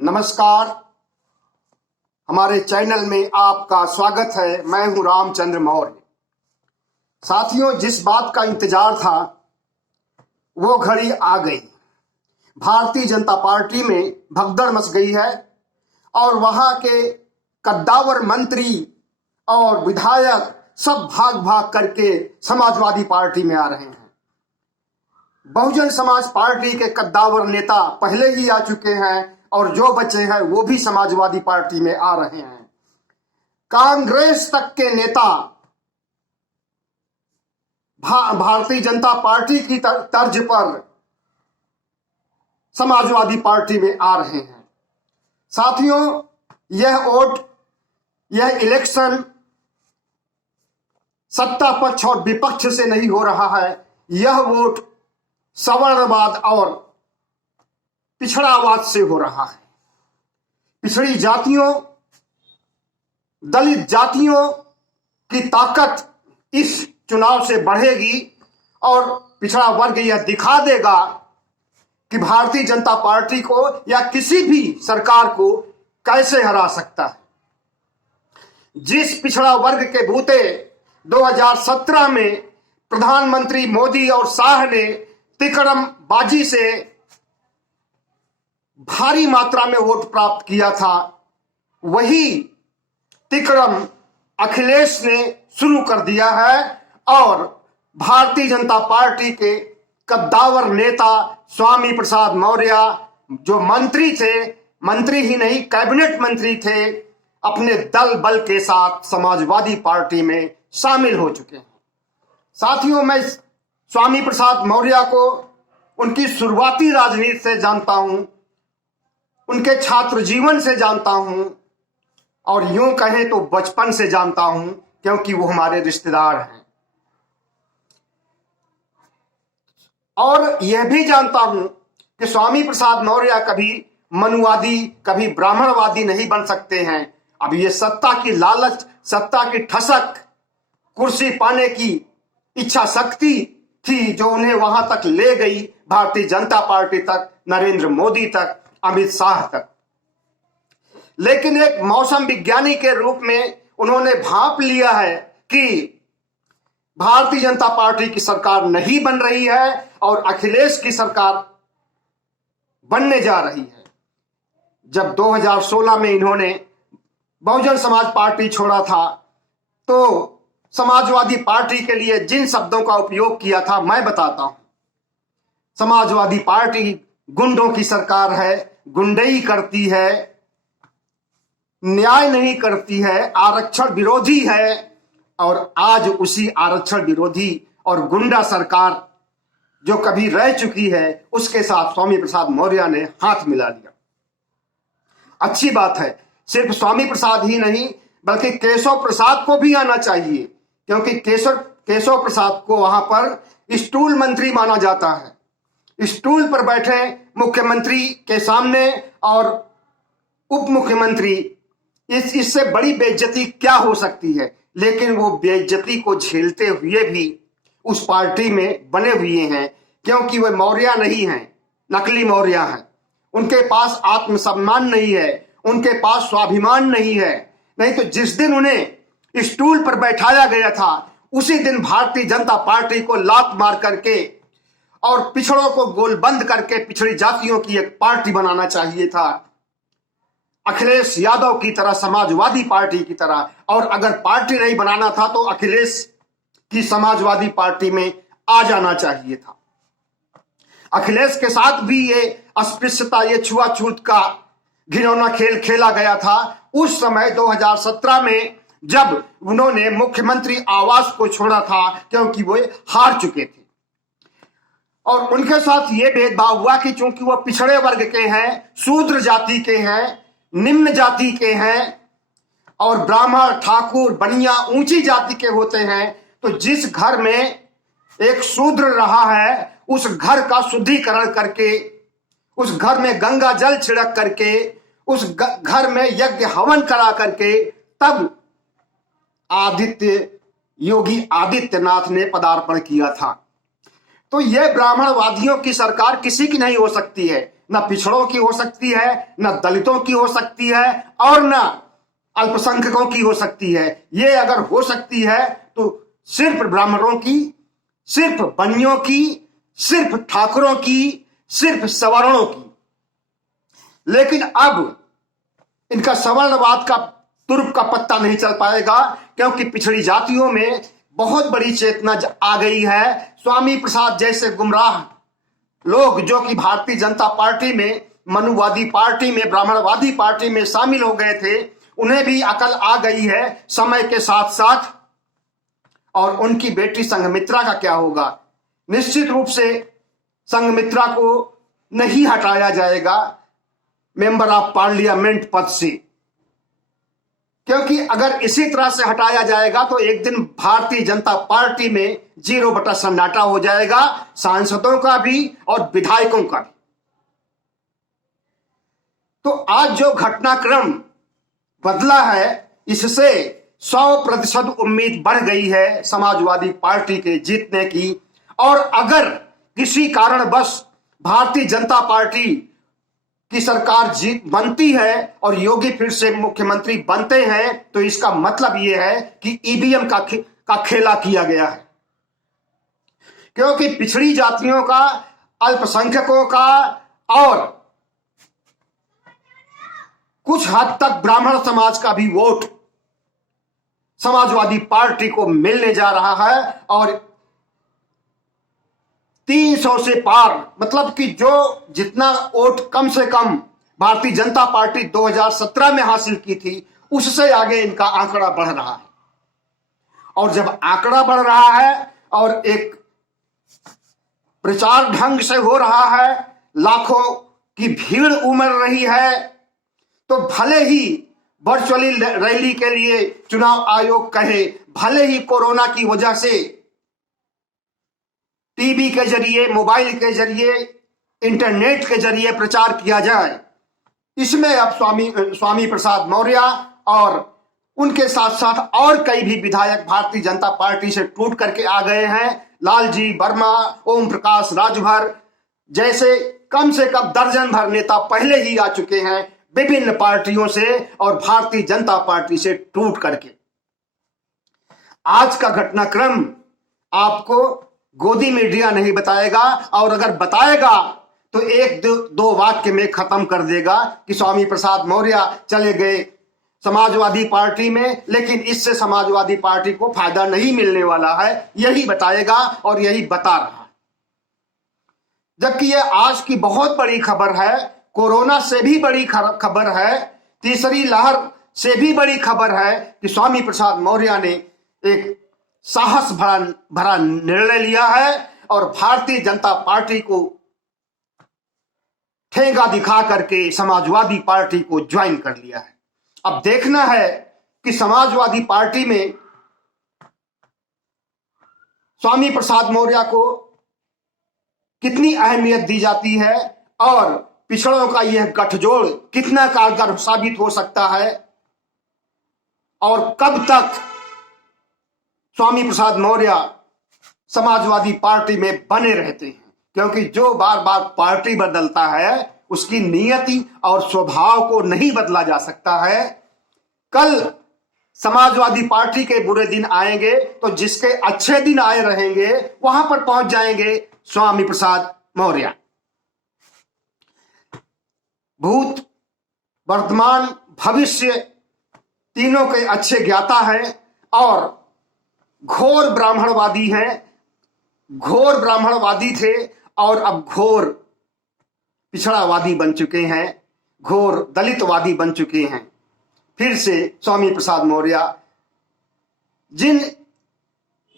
नमस्कार। हमारे चैनल में आपका स्वागत है। मैं हूं रामचंद्र मौर्य। साथियों, जिस बात का इंतजार था वो घड़ी आ गई। भारतीय जनता पार्टी में भगदड़ मच गई है और वहां के कद्दावर मंत्री और विधायक सब भाग भाग करके समाजवादी पार्टी में आ रहे हैं। बहुजन समाज पार्टी के कद्दावर नेता पहले ही आ चुके हैं और जो बचे हैं वो भी समाजवादी पार्टी में आ रहे हैं। कांग्रेस तक के नेता भारतीय जनता पार्टी की तर्ज पर समाजवादी पार्टी में आ रहे हैं। साथियों, यह इलेक्शन सत्ता पक्ष और विपक्ष से नहीं हो रहा है। यह वोट सवर्णवाद और पिछड़ावाद से हो रहा है। पिछड़ी जातियों, दलित जातियों की ताकत इस चुनाव से बढ़ेगी और पिछड़ा वर्ग यह दिखा देगा कि भारतीय जनता पार्टी को या किसी भी सरकार को कैसे हरा सकता है। जिस पिछड़ा वर्ग के बूते 2017 में प्रधानमंत्री मोदी और शाह ने तिकड़मबाजी से भारी मात्रा में वोट प्राप्त किया था, वही तिकड़म अखिलेश ने शुरू कर दिया है और भारतीय जनता पार्टी के कद्दावर नेता स्वामी प्रसाद मौर्य, जो मंत्री थे, मंत्री ही नहीं कैबिनेट मंत्री थे, अपने दल बल के साथ समाजवादी पार्टी में शामिल हो चुके हैं। साथियों, मैं स्वामी प्रसाद मौर्य को उनकी शुरुआती राजनीति से जानता हूं, उनके छात्र जीवन से जानता हूं और यूं कहें तो बचपन से जानता हूं, क्योंकि वो हमारे रिश्तेदार हैं। और यह भी जानता हूं कि स्वामी प्रसाद मौर्य कभी मनुवादी, कभी ब्राह्मणवादी नहीं बन सकते हैं। अब ये सत्ता की लालच, सत्ता की ठसक, कुर्सी पाने की इच्छा शक्ति थी जो उन्हें वहां तक ले गई, भारतीय जनता पार्टी तक, नरेंद्र मोदी तक, अमित शाह तक। लेकिन एक मौसम विज्ञानी के रूप में उन्होंने भांप लिया है कि भारतीय जनता पार्टी की सरकार नहीं बन रही है और अखिलेश की सरकार बनने जा रही है। जब 2016 में इन्होंने बहुजन समाज पार्टी छोड़ा था तो समाजवादी पार्टी के लिए जिन शब्दों का उपयोग किया था मैं बताता हूं। समाजवादी पार्टी गुंडों की सरकार है, गुंडई करती है, न्याय नहीं करती है, आरक्षण विरोधी है। और आज उसी आरक्षण विरोधी और गुंडा सरकार जो कभी रह चुकी है उसके साथ स्वामी प्रसाद मौर्य ने हाथ मिला लिया। अच्छी बात है। सिर्फ स्वामी प्रसाद ही नहीं बल्कि केशव प्रसाद को भी आना चाहिए, क्योंकि केशव प्रसाद को वहां पर स्टूल मंत्री माना जाता है। स्टूल पर बैठे मुख्यमंत्री के सामने और उप मुख्यमंत्री, इससे बड़ी बेइज्जती क्या हो सकती है। लेकिन वो बेइज्जती को झेलते हुए भी उस पार्टी में बने हुए हैं, क्योंकि वे मौर्य नहीं हैं, नकली मौर्य हैं। उनके पास आत्मसम्मान नहीं है, उनके पास स्वाभिमान नहीं है। नहीं तो जिस दिन उन्हें स्टूल पर बैठाया गया था उसी दिन भारतीय जनता पार्टी को लात मार करके और पिछड़ों को गोलबंद करके पिछड़ी जातियों की एक पार्टी बनाना चाहिए था, अखिलेश यादव की तरह, समाजवादी पार्टी की तरह। और अगर पार्टी नहीं बनाना था तो अखिलेश की समाजवादी पार्टी में आ जाना चाहिए था। अखिलेश के साथ भी ये अस्पृश्यता, ये छुआछूत का घिनौना खेल खेला गया था उस समय 2017 में, जब उन्होंने मुख्यमंत्री आवास को छोड़ा था, क्योंकि वो हार चुके थे। और उनके साथ ये भेदभाव हुआ कि चूंकि वो पिछड़े वर्ग के हैं, शूद्र जाति के हैं, निम्न जाति के हैं और ब्राह्मण, ठाकुर, बनिया ऊंची जाति के होते हैं, तो जिस घर में एक शूद्र रहा है उस घर का शुद्धिकरण करके, उस घर में गंगा जल छिड़क करके, उस घर में यज्ञ हवन करा करके तब योगी आदित्यनाथ ने पदार्पण किया था। तो यह ब्राह्मणवादियों की सरकार किसी की नहीं हो सकती है। न पिछड़ों की हो सकती है, न दलितों की हो सकती है, और न अल्पसंख्यकों की हो सकती है। ये अगर हो सकती है तो सिर्फ ब्राह्मणों की, सिर्फ बनियों की, सिर्फ ठाकुरों की, सिर्फ सवर्णों की। लेकिन अब इनका सवर्णवाद का तुर्क का पत्ता नहीं चल पाएगा, क्योंकि पिछड़ी जातियों में बहुत बड़ी चेतना आ गई है। स्वामी प्रसाद जैसे गुमराह लोग जो कि भारतीय जनता पार्टी में, मनुवादी पार्टी में, ब्राह्मणवादी पार्टी में शामिल हो गए थे, उन्हें भी अकल आ गई है समय के साथ साथ। और उनकी बेटी संघमित्रा का क्या होगा? निश्चित रूप से संघमित्रा को नहीं हटाया जाएगा मेंबर ऑफ पार्लियामेंट पद से, क्योंकि अगर इसी तरह से हटाया जाएगा तो एक दिन भारतीय जनता पार्टी में 0 बटा सन्नाटा हो जाएगा, सांसदों का भी और विधायकों का भी। तो आज जो घटनाक्रम बदला है, इससे 100% उम्मीद बढ़ गई है समाजवादी पार्टी के जीतने की। और अगर किसी कारणवश भारतीय जनता पार्टी की सरकार जीत बनती है और योगी फिर से मुख्यमंत्री बनते हैं, तो इसका मतलब यह है कि ईवीएम का खेला किया गया है। क्योंकि पिछड़ी जातियों का, अल्पसंख्यकों का और कुछ हद तक ब्राह्मण समाज का भी वोट समाजवादी पार्टी को मिलने जा रहा है। और 300 से पार, मतलब कि जो जितना वोट कम से कम भारतीय जनता पार्टी 2017 में हासिल की थी, उससे आगे इनका आंकड़ा बढ़ रहा है। और जब आंकड़ा बढ़ रहा है और एक प्रचार ढंग से हो रहा है, लाखों की भीड़ उमड़ रही है, तो भले ही वर्चुअली रैली के लिए चुनाव आयोग कहे, भले ही कोरोना की वजह से टीवी के जरिए, मोबाइल के जरिए, इंटरनेट के जरिए प्रचार किया जाए, इसमें अब स्वामी प्रसाद मौर्य और उनके साथ साथ और कई भी विधायक भारतीय जनता पार्टी से टूट करके आ गए हैं। लालजी वर्मा, ओम प्रकाश राजभर जैसे कम से कम दर्जन भर नेता पहले ही आ चुके हैं विभिन्न पार्टियों से और भारतीय जनता पार्टी से टूट करके। आज का घटनाक्रम आपको गोदी मीडिया नहीं बताएगा, और अगर बताएगा तो एक दो वाक्य में खत्म कर देगा कि स्वामी प्रसाद मौर्य चले गए समाजवादी पार्टी में, लेकिन इससे समाजवादी पार्टी को फायदा नहीं मिलने वाला है, यही बताएगा और यही बता रहा है। जबकि यह आज की बहुत बड़ी खबर है, कोरोना से भी बड़ी खबर है, तीसरी लहर से भी बड़ी खबर है कि स्वामी प्रसाद मौर्य ने एक साहस भरा निर्णय लिया है और भारतीय जनता पार्टी को ठेंगा दिखा करके समाजवादी पार्टी को ज्वाइन कर लिया है। अब देखना है कि समाजवादी पार्टी में स्वामी प्रसाद मौर्य को कितनी अहमियत दी जाती है और पिछड़ों का यह गठजोड़ कितना कारगर साबित हो सकता है, और कब तक स्वामी प्रसाद मौर्य समाजवादी पार्टी में बने रहते हैं। क्योंकि जो बार बार पार्टी बदलता है उसकी नियति और स्वभाव को नहीं बदला जा सकता है। कल समाजवादी पार्टी के बुरे दिन आएंगे तो जिसके अच्छे दिन आए रहेंगे वहां पर पहुंच जाएंगे स्वामी प्रसाद मौर्य। भूत, वर्तमान, भविष्य तीनों के अच्छे ज्ञाता हैं और घोर ब्राह्मणवादी हैं, घोर ब्राह्मणवादी थे और अब घोर पिछड़ावादी बन चुके हैं, घोर दलितवादी बन चुके हैं। फिर से स्वामी प्रसाद मौर्य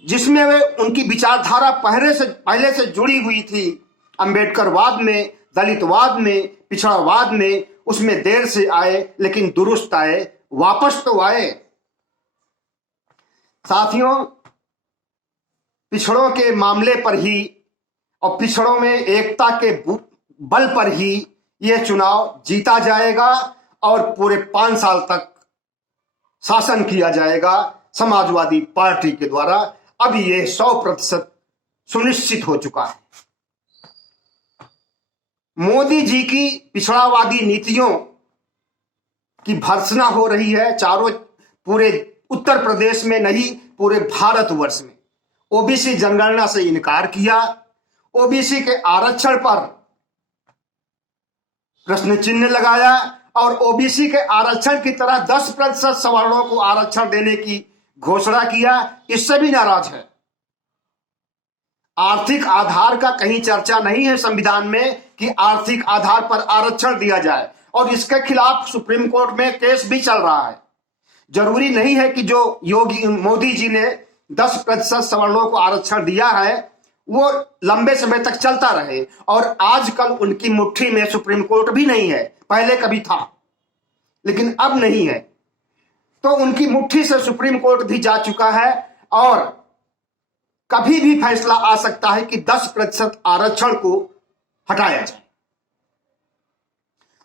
जिसमें वे उनकी विचारधारा पहले से जुड़ी हुई थी, अंबेडकरवाद में, दलितवाद में, पिछड़ावाद में, उसमें देर से आए लेकिन दुरुस्त आए, वापस तो आए। साथियों, पिछड़ों के मामले पर ही और पिछड़ों में एकता के बल पर ही यह चुनाव जीता जाएगा और पूरे 5 साल तक शासन किया जाएगा समाजवादी पार्टी के द्वारा। अब यह 100% सुनिश्चित हो चुका है। मोदी जी की पिछड़ावादी नीतियों की भर्त्सना हो रही है चारों, पूरे उत्तर प्रदेश में नहीं पूरे भारतवर्ष में। ओबीसी जनगणना से इनकार किया, ओबीसी के आरक्षण पर प्रश्न चिन्ह लगाया और ओबीसी के आरक्षण की तरह 10% सवर्णों को आरक्षण देने की घोषणा किया। इससे भी नाराज है। आर्थिक आधार का कहीं चर्चा नहीं है संविधान में कि आर्थिक आधार पर आरक्षण दिया जाए, और इसके खिलाफ सुप्रीम कोर्ट में केस भी चल रहा है। जरूरी नहीं है कि जो मोदी जी ने 10% सवर्णों को आरक्षण दिया है वो लंबे समय तक चलता रहे, और आजकल उनकी मुट्ठी में सुप्रीम कोर्ट भी नहीं है। पहले कभी था लेकिन अब नहीं है, तो उनकी मुट्ठी से सुप्रीम कोर्ट भी जा चुका है और कभी भी फैसला आ सकता है कि 10% आरक्षण को हटाया जाए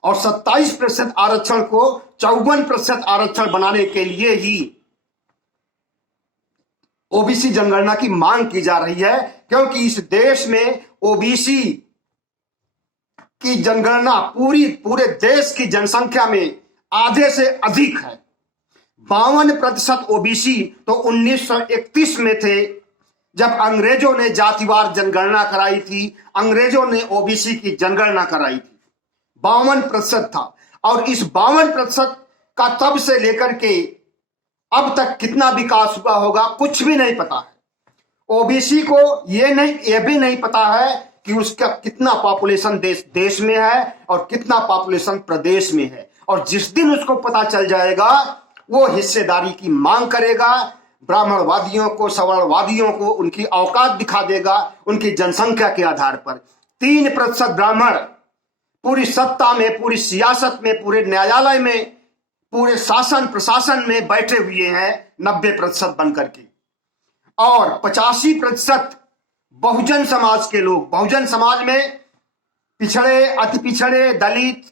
और 27% आरक्षण को 54% आरक्षण बनाने के लिए ही ओबीसी जनगणना की मांग की जा रही है, क्योंकि इस देश में ओबीसी की जनगणना पूरे देश की जनसंख्या में आधे से अधिक है। 52% ओबीसी तो 1931 में थे जब अंग्रेजों ने जातिवार जनगणना कराई थी, अंग्रेजों ने ओबीसी की जनगणना कराई थी। 52% था, और इस 52% का तब से लेकर के अब तक कितना विकास हुआ होगा कुछ भी नहीं पता है। ओबीसी को ये भी नहीं पता है कि उसका कितना पॉपुलेशन देश में है और कितना पॉपुलेशन प्रदेश में है, और जिस दिन उसको पता चल जाएगा वो हिस्सेदारी की मांग करेगा, ब्राह्मणवादियों को, सवर्णवादियों को उनकी औकात दिखा देगा उनकी जनसंख्या के आधार पर। 3% ब्राह्मण पूरी सत्ता में, पूरी सियासत में, पूरे न्यायालय में, पूरे शासन प्रशासन में बैठे हुए हैं 90% बनकर के, और 85% बहुजन समाज के लोग। बहुजन समाज में पिछड़े, अति पिछड़े, दलित,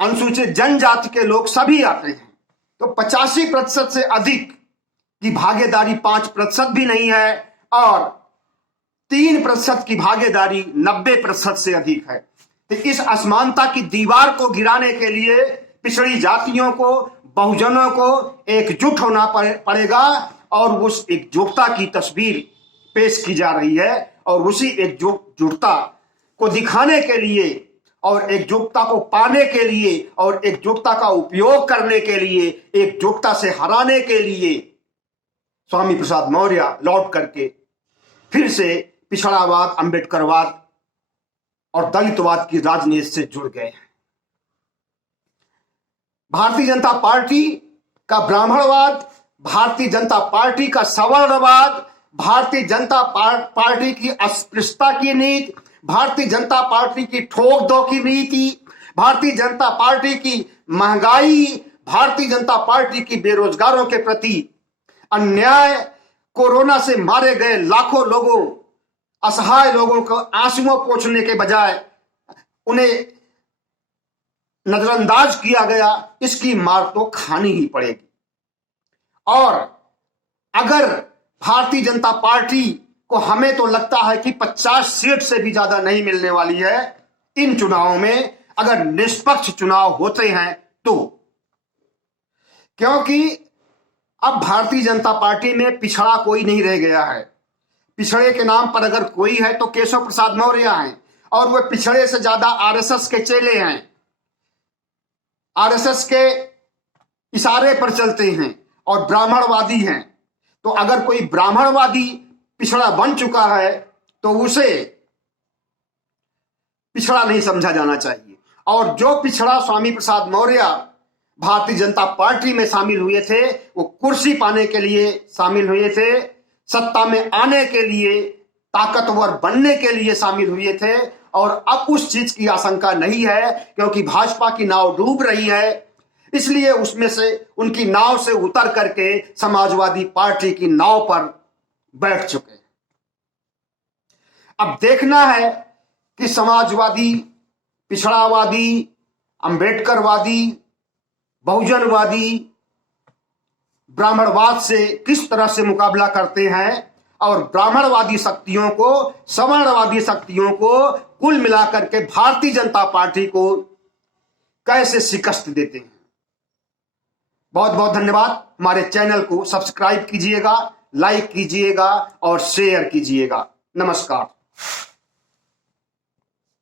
अनुसूचित जनजाति के लोग सभी आते हैं। तो 85% से अधिक की भागीदारी 5% भी नहीं है, और 3% की भागीदारी 90% से अधिक है। तो इस असमानता की दीवार को गिराने के लिए पिछड़ी जातियों को, बहुजनों को एकजुट होना पड़ेगा, और उस एकजुटता की तस्वीर पेश की जा रही है, और उसी एकजुटता को दिखाने के लिए और एकजुटता को पाने के लिए और एकजुटता का उपयोग करने के लिए, एकजुटता से हराने के लिए स्वामी प्रसाद मौर्य लौट करके फिर से पिछड़ावाद, अंबेडकरवाद और दलितवाद की राजनीति से जुड़ गए। भारतीय जनता पार्टी का ब्राह्मणवाद, भारतीय जनता पार्टी का सवर्णवाद, भारतीय जनता पार्टी की अस्पृश्यता की नीति, भारतीय जनता पार्टी की ठोक दो की नीति, भारतीय जनता पार्टी की महंगाई, भारतीय जनता पार्टी की बेरोजगारों के प्रति अन्याय, कोरोना से मारे गए लाखों लोगों, असहाय लोगों को आंसुओं पोंछने के बजाय उन्हें नजरअंदाज किया गया, इसकी मार तो खानी ही पड़ेगी। और अगर भारतीय जनता पार्टी को, हमें तो लगता है कि 50 सीट से भी ज्यादा नहीं मिलने वाली है इन चुनावों में, अगर निष्पक्ष चुनाव होते हैं तो, क्योंकि अब भारतीय जनता पार्टी में पिछड़ा कोई नहीं रह गया है। पिछड़े के नाम पर अगर कोई है तो केशव प्रसाद मौर्य हैं, और वह पिछड़े से ज्यादा आरएसएस के चेले हैं, आरएसएस के इशारे पर चलते हैं और ब्राह्मणवादी हैं। तो अगर कोई ब्राह्मणवादी पिछड़ा बन चुका है तो उसे पिछड़ा नहीं समझा जाना चाहिए। और जो पिछड़ा स्वामी प्रसाद मौर्य भारतीय जनता पार्टी में शामिल हुए थे, वो कुर्सी पाने के लिए शामिल हुए थे, सत्ता में आने के लिए, ताकतवर बनने के लिए शामिल हुए थे, और अब उस चीज की आशंका नहीं है, क्योंकि भाजपा की नाव डूब रही है, इसलिए उसमें से, उनकी नाव से उतर करके समाजवादी पार्टी की नाव पर बैठ चुके हैं। अब देखना है कि समाजवादी, पिछड़ावादी, अंबेडकरवादी, बहुजनवादी ब्राह्मणवाद से किस तरह से मुकाबला करते हैं, और ब्राह्मणवादी शक्तियों को, सवर्णवादी शक्तियों को कुल मिलाकर के भारतीय जनता पार्टी को कैसे शिकस्त देते हैं। बहुत बहुत धन्यवाद। हमारे चैनल को सब्सक्राइब कीजिएगा, लाइक कीजिएगा और शेयर कीजिएगा। नमस्कार।